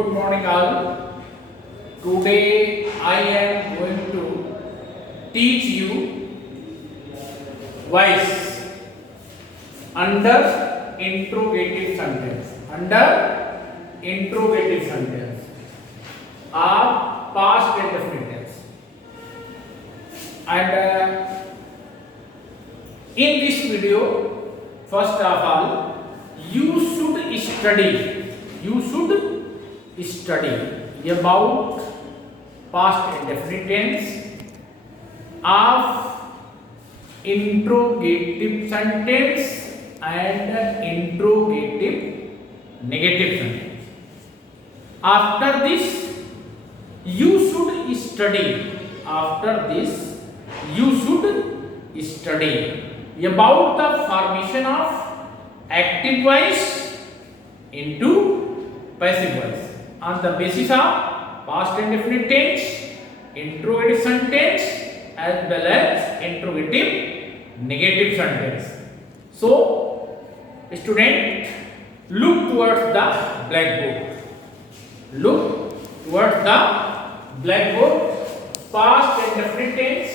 Good morning all. Today I am going to teach you voice under interrogative sentence. Under interrogative sentence of past indefinite tense. And in this video, first of all, you should study about past indefinite tense of interrogative sentence and interrogative negative sentence. After this, you should study about the formation of active voice into passive voice on the basis of past indefinite tense, interrogative sentence as well as interrogative negative sentence. So, student, look towards the blackboard. Past indefinite tense.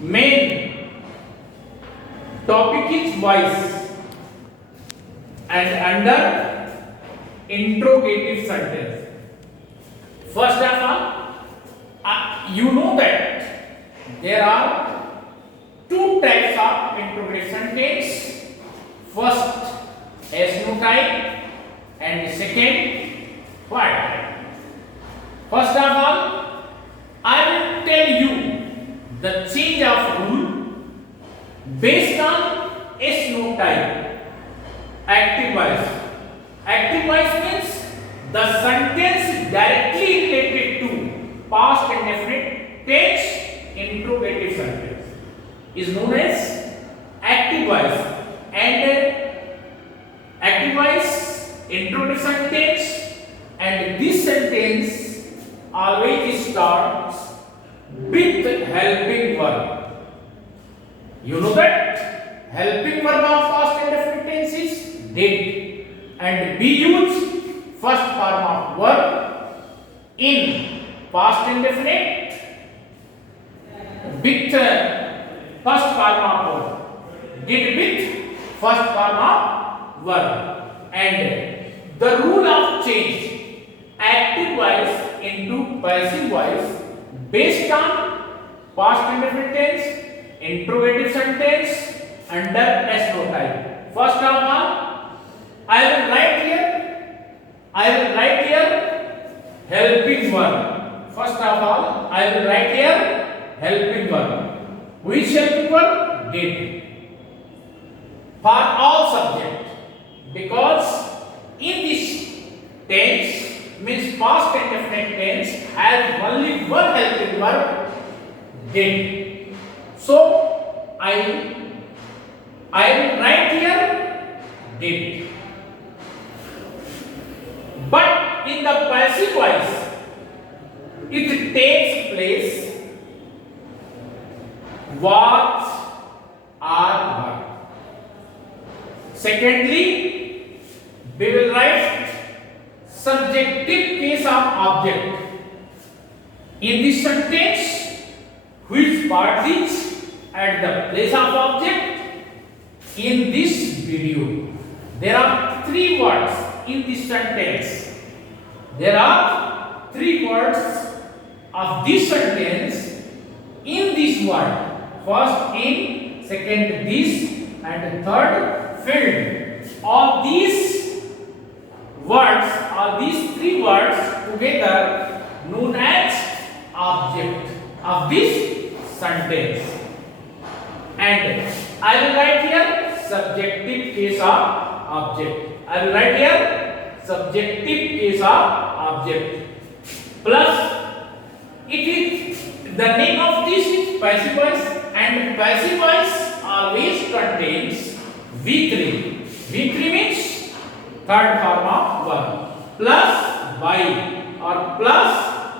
Main topic is voice, and under interrogative sentence. First of all, you know that there are two types of interrogative sentence. First, yes/no type, and second, what type. First of all, I will tell you the change of rule based on yes/no type. Active voice. Active voice means the sentence directly related to past indefinite tense interrogative sentence is known as active voice, and active voice interrogative sentence, and this sentence always starts with helping verb. You know that helping verb of past indefinite tense is did, and we use first form of verb in past indefinite with first form of verb. Did with first form of verb, and the rule of change active voice into passive voice based on past indefinite tense interrogative sentence under yes/no type. First of all, I will write here helping verb. First of all, I will write here helping verb. Which helping verb? Did. For all subject, because in this tense means past indefinite tense has only one helping verb, did. So I will write here did. But in the passive voice, it takes place was or were. Secondly, we will write subjective case of object. In this sentence, which part is at the place of object? In this video, there are three words in this sentence. There are three words of this sentence in this word. First in, second this, and third filled. All these words, all these three words together known as object of this sentence. And I will write here subjective case of object. I will write here subjective case of object. Plus, it is the name of this is passive voice, and passive voice always contains V3. V3 means third form of verb, plus by or plus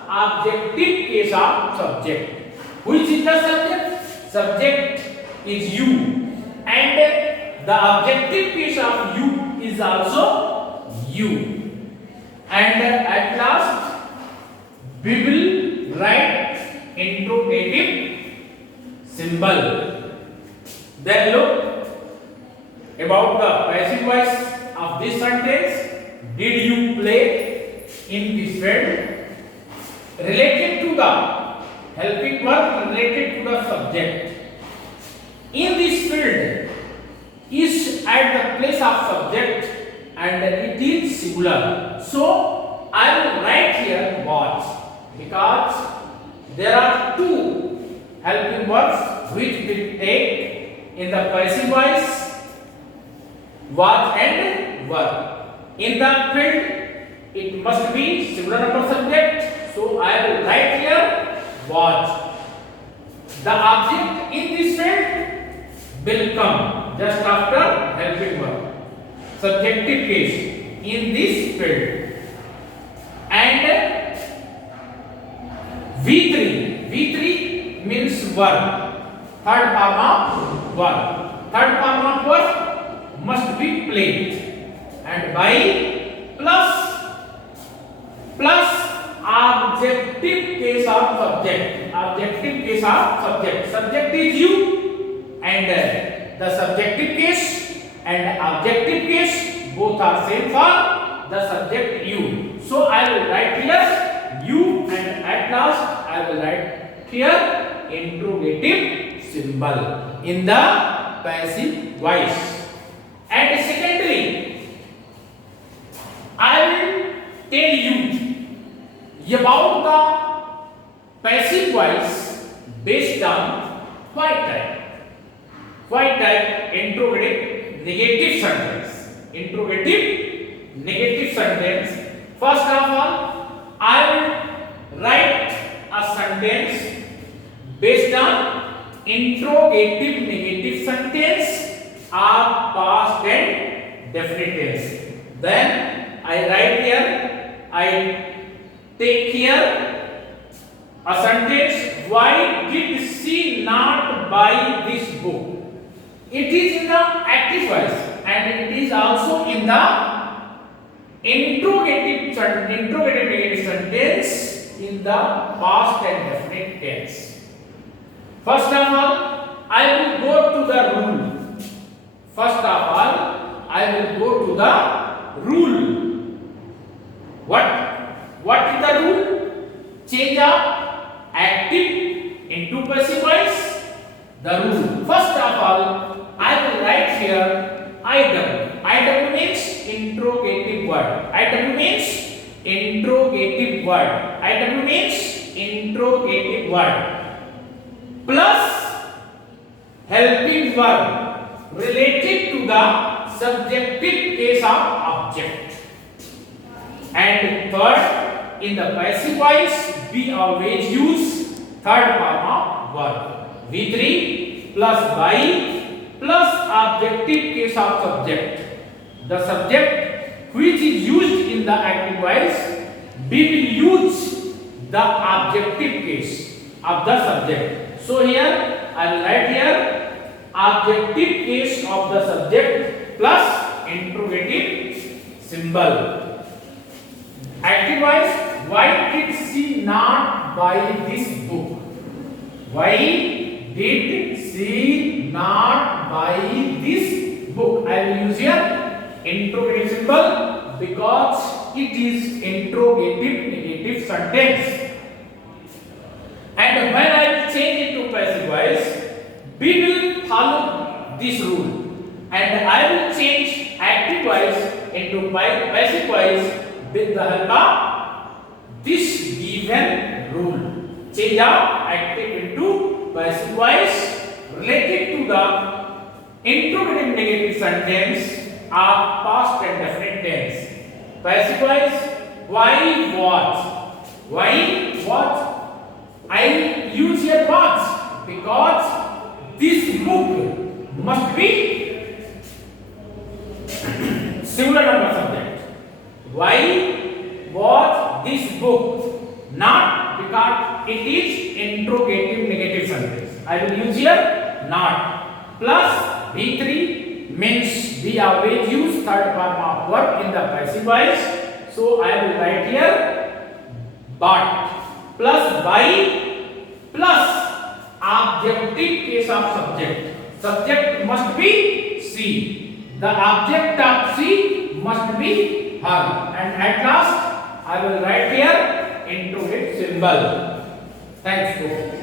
objective case of subject. Which is the subject? Subject is you, and the objective case of you is also you. and at last we will write interrogative symbol. Then look about the passive voice of this sentence. Did you play in this field? Related to the helping verb, related to the subject. In this field is at the place of subject and it is singular. So I will write here was, because there are two helping verbs which will take in the passive voice, was and were. In the field it must be singular number subject. So I will write here was. The object in this field will come just after helping verb. Subjective case in this field. And V3 means verb. Third form of verb. Third form of verb must be played. And by plus objective case of subject. Objective case of subject. Subject is you and the subjective case and objective case both are same for the subject you. So I will write here you and at last I will write here interrogative symbol in the passive voice. And secondly, I will tell you about the passive voice based on white type. White type interrogative negative sentence. Interrogative negative sentence. First of all, I will write a sentence based on interrogative negative sentence of past and definite tense. Then I write here, I take here a sentence, why did she not buy this book? It is in the active voice and it is also in the interrogative negative sentence in the past and definite tense. First of all, I will go to the rule. First of all, I will go to the rule. What is the rule? Change of active into passive voice. The rule. First of all, I will write here IW. IW means interrogative word. IW means interrogative word. IW means interrogative word. Plus helping verb related to the subjective case of object. And third, in the passive voice, we always use third form of verb. V3 plus by plus objective case of subject. The subject which is used in the active voice, we will use the objective case of the subject. So here I will write here objective case of the subject plus interrogative symbol. Active voice, why did she not buy this book? Why did she not buy this book? I will use here interrogative symbol because it is interrogative negative sentence. And when I will change it to passive voice, we will follow this rule. And I will change active voice into passive voice with the help of this given rule. Change of active into passive voice related to the interrogative negative sentence of past and definite tense. Passive voice, why was? Why was? I use here was because this book must be singular number subject. Why was this book? Not because it is interrogative negative sentence. I will use here not. Plus V3 means we always use third form of verb in the passive voice. So I will write here but plus by plus objective case of subject. Subject must be she. The object of she must be her. And at last I will write here into its symbol. Thanks.